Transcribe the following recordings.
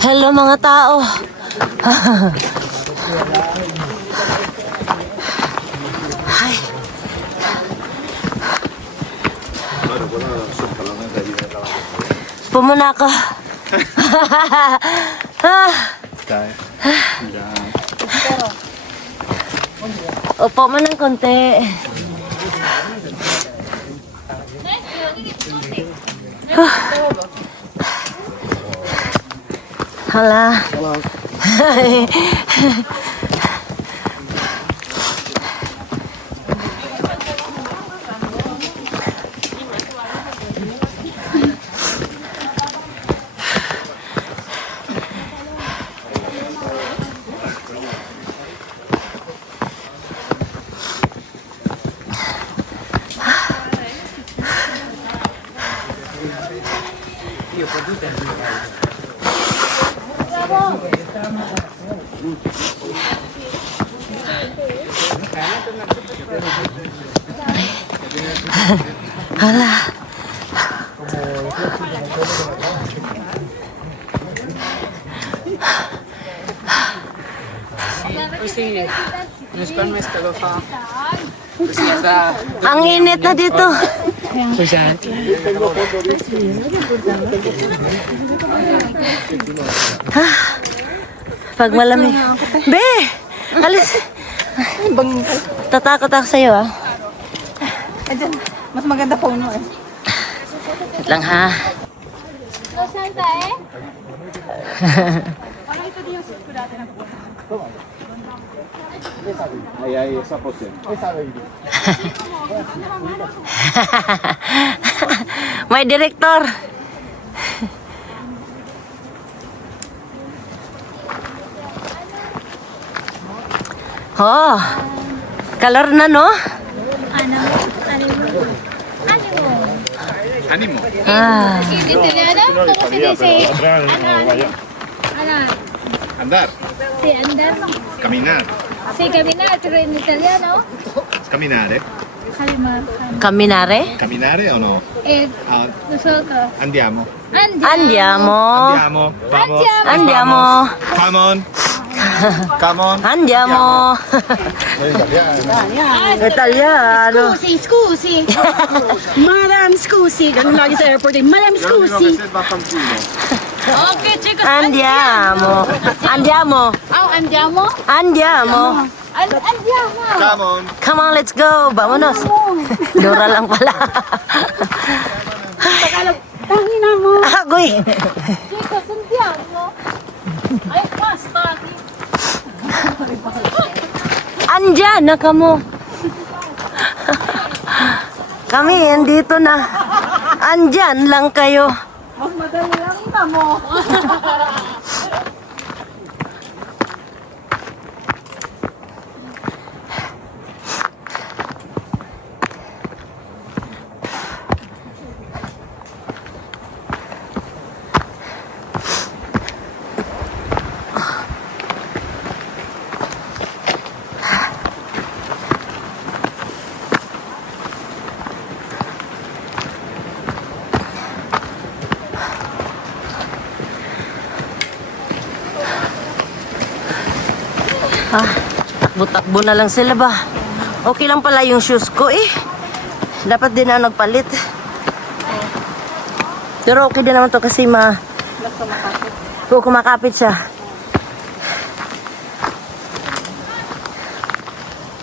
Hello mga tao. Hi. Pumuna ako. Upo mo ng konti. Hala. Hala. Ang init na dito. Pag malamig. Be! Alis! Tatakot ako sa'yo, ah. Ayan, mas maganda po no eh. Wait lang, ha? May direktor. Oh, kalor na, no? Ánimo. Ah. ¿Cómo se dice? Andar. Sí, andar. Caminar. Sí, caminar, pero en italiano. Camminare. Calimar. Caminare? Camminare o no? Ah, Nosotros. andiamo. Andiamo. Andiamo. Vamos. Andiamo. Come on. Come on. Andiamo. Italiano. Scusi. Madam, scusi. Ganun lagi sa airport eh. Madam, scusi. Okay, chicos. Andiamo. Andiamo. Oh, andiamo. Andiamo. Andiamo. Come on. Come on, let's go. Vamonos. Dura lang pala. Tangina mo. Agoy. Chicos, andiamo. Ay, basta. Andyan na kamo. Kami, andito na. Andyan lang kayo. Mas madali lang na mo. Takbo-takbo na lang sila ba? Okay lang pala yung shoes ko eh. Dapat din na nagpalit. Pero okay din naman to kasi kumakapit siya.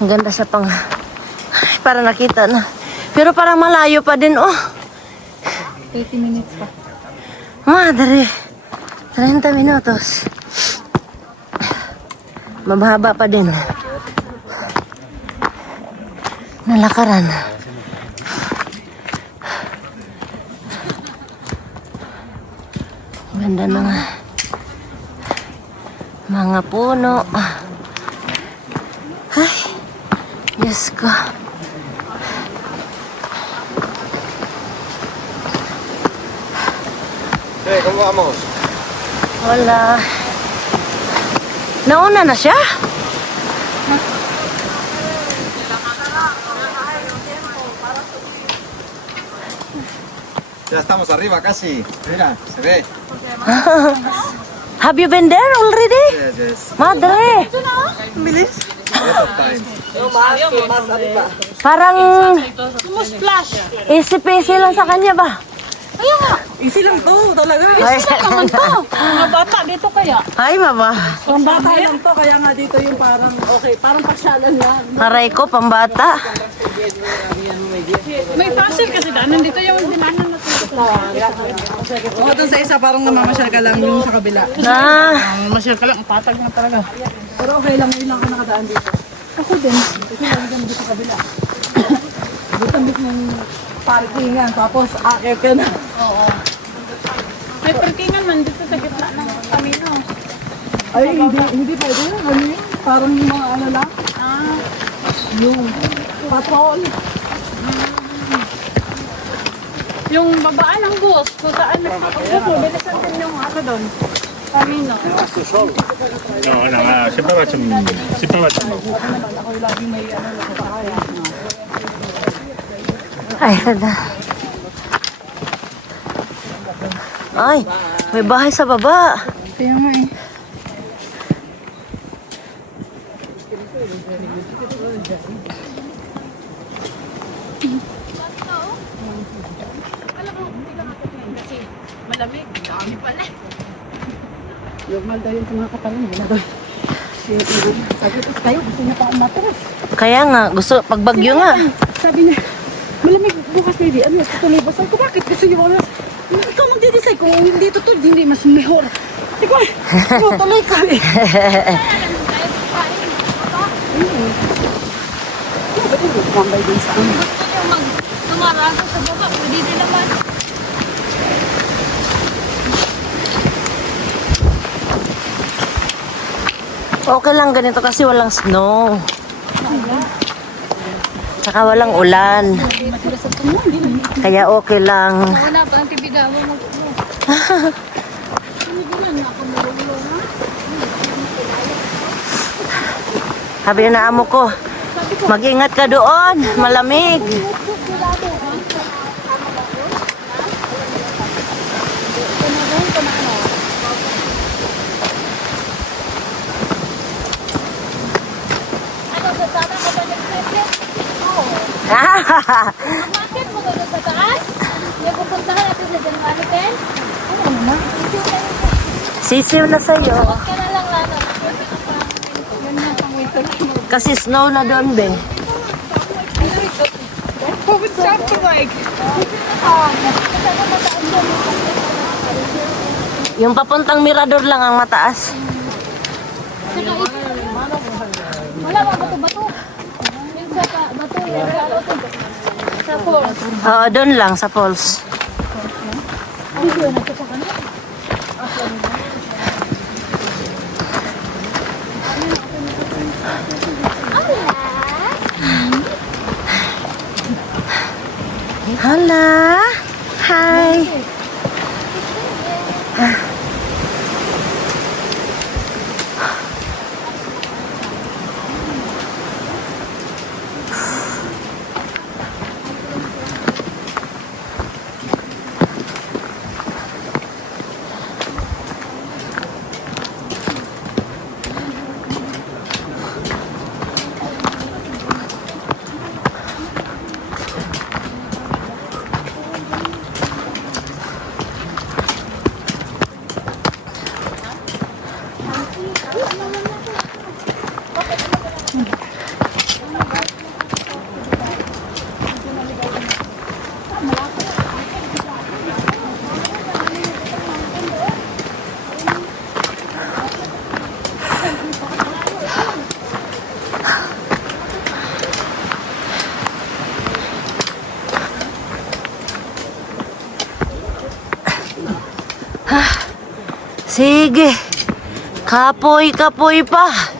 Ang ganda sa pang... Ay, para nakita na. Pero parang malayo pa din, oh. 80 minutes pa. Madre. 30 minutos. Mababa pa din. Nalakaran. Ganda ng mga puno. Ay, Diyos ko. Hey, ¿cómo vamos? Wala. Nauna na siya? Ya estamos arriba casi. Mira, se ve. Have you been there already? Yes, yes. Madre! A lot of times. Parang easy-peasy lang sa kanya ba? Easy lang to, talaga. Ay, Naman to. Mga bata dito kaya. ay mama. Pambata lang to, kaya nga dito yung parang, okay, parang pasyalan lang. Aray ko, pambata. May fossil kasi daanan dito yung dinanan natin. O, doon sa isa, parang namamasyal ka lang yung sa kabila. Ah, Masyal ka lang, patag na talaga. Pero okay lang, ngayon lang ako nakadaan dito. Ako din, kasi lang dito sa kabila. Dito mismo parkingan, tapos akit ka na. Oo. May parkingan man dito sa gitna ng kamino. Ay, hindi pwede yun. Ano yun? Parang yung mga ano lang. Yung patrol. Yung babaan ng bus, kung saan nagpapagbuso, bilisan din yung ano doon. Kamino. No, no, siempre va a ay, sada. Ay, may bahay sa baba. Kaya nga eh. Malamig. Dami pala. Normal daw yun sa mga kapalan. Ginagawa. Sabi ko kayo, gusto niya pa umatras. Kaya nga, gusto, pagbagyo nga. Sabi niya, malamig bukas baby. Ano, tutuloy ba? Sabi ko, bakit gusto niyo ba? Ikaw magde-decide kung hindi tutuloy, hindi mas mejor. Ikaw, tutuloy kami. Tambay din sa amin. Gusto niyo tumaraso sa baba, pwede din naman. Okay lang ganito kasi walang snow. Saka walang ulan. Kaya okay lang. Wala pa ang tibida mo mag Sabi na amo ko, mag-ingat ka doon, malamig. Ano, sa sana ka ba nag-trip? Oo. Bakit mo doon sa taas? Yung pupuntahan natin sa January 10? Sisiw na sa'yo. Huwag ka na lang, Lana. Yun na pang winter. Kasi snow na doon, be. COVID stop to like. Yung papuntang Mirador lang ang mataas. Wala ba bato-bato? Yung sa bato, yung sa bato. Sa falls. Oo, doon lang sa falls. Hala. Hi. Sige. Kapoy-kapoy pa.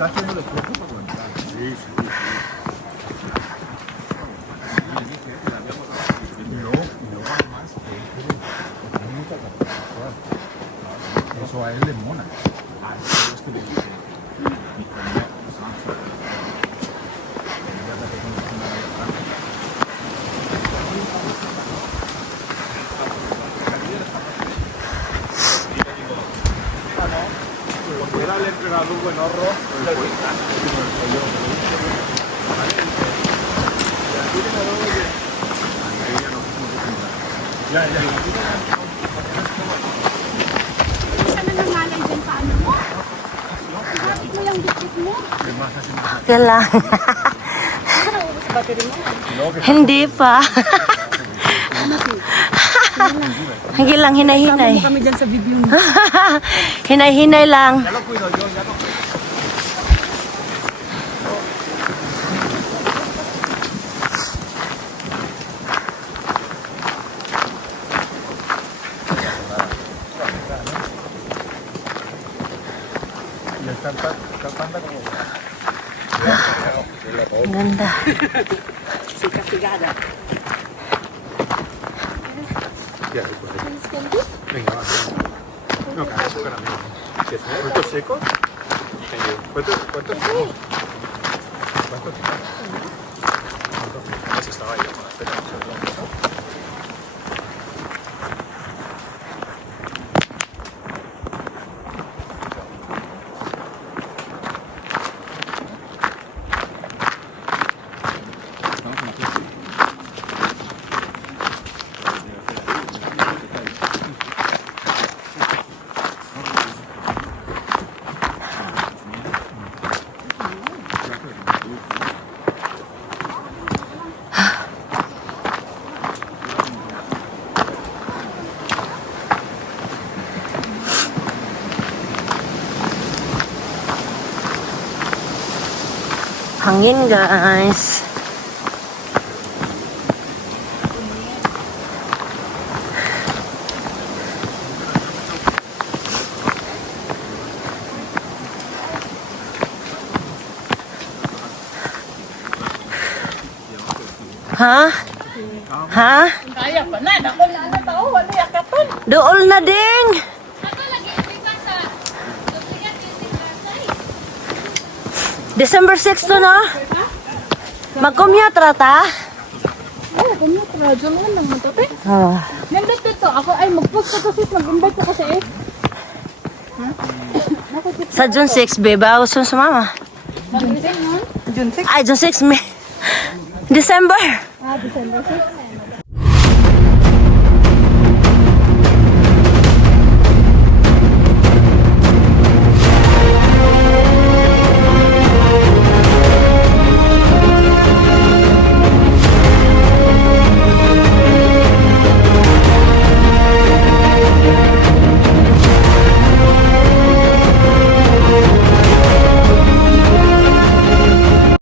Eso a él le mona. A él es que le dice. Era el entrenador Buenorro. Ya, ya. Ano nang nalay dyan sa ano mo? Bakit mo yung dikit mo? Yan lang. Ano ubos sa battery mo? Hindi pa. Hindi lang, Sama hinay-hinay. mo kami dyan sa video mo. Hinay-hinay lang. Ya lo cuido yo, ya lo cuido. Y el panda como... Ang ganda. Sigasigada. Ya, pues, venga, va. No, que azúcar a mí. ¿Frutos secos? ¿Cuántos tenemos? ¿Cuántos? ¿Cuántos estaba yo con la espera? Hangin, guys. Ha? Ha? Kaya pa na. Ako na ano tao. Ano yung katon? Dool na ding. Ako lagi di ba sa duplikat yung sikrasay? December 6 to, no? Mag-commute rata? Oo, ganyan. Radyo mo lang matabi. Oh. Nandito to. Ako ay mag-post ko kasi. Mag-invite ko kasi eh. Sa June 6, beba. Gusto mo sumama? June 6 nun? June 6? Ay, June 6, May. December. Ah, December 6.